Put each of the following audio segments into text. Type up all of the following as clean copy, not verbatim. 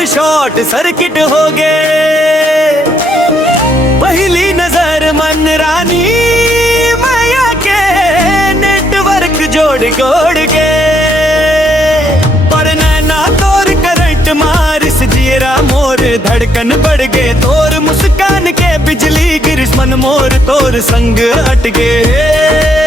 और short circuit हो गए। पहली नजर मन रानी माया के नेटवर्क जोड़ जोड़ के, पर नैना तोर करंट मारिस जियरा मोर धड़कन बढ़ गए। तोर मुस्कान के बिजली गिरिस मन मोर तोर संग हट गए।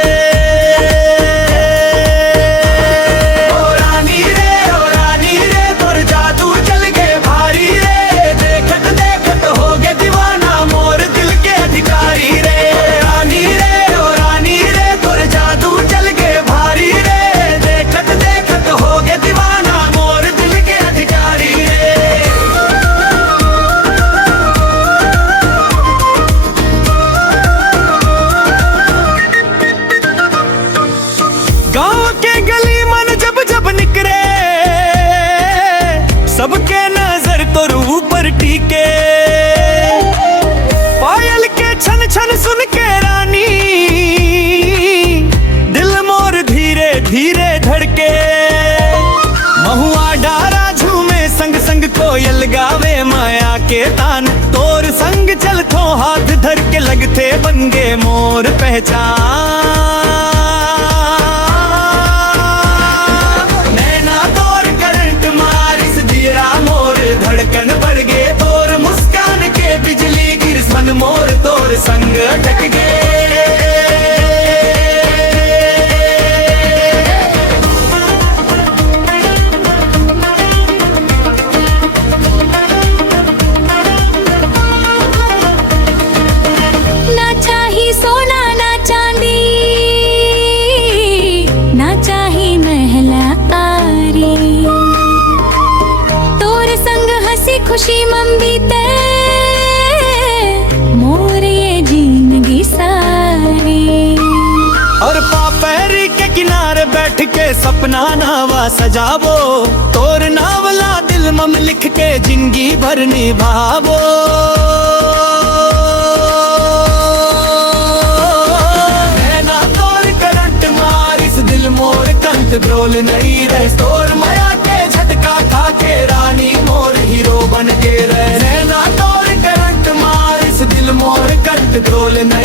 गाँव के गली मन जब जब निकरे, सबके नजर तो ऊपर टीके। पायल के छन छन सुन के रानी दिल मोर धीरे धीरे धड़के। महुआ डारा झूमे संग संग कोयल गावे माया के तान। तोर संग चलतो हाथ धर के लगते बन गे मोर पहचान। धड़कन बढ़ गए तोर मुस्कान के बिजली गिरस मन मोर तोर संग अटक गए। ना चाही सोना ना चांदी, ना चाही महला कारी, खुशी मम बीते मोर ये जिंदगी सारी। और पापैरी के किनारे बैठ के सपना नावा सजावो। तोर नावला दिल मम लिख के जिंदगी भर निभावो। नैना तोर करंट मारिस दिल मोर कंट्रोल नहीं रहे। तोर माया के झटका खा के रानी मोर हीरो बन के रहे। नैना तोर करंट मारिस दिल मोर कंट्रोल नहीं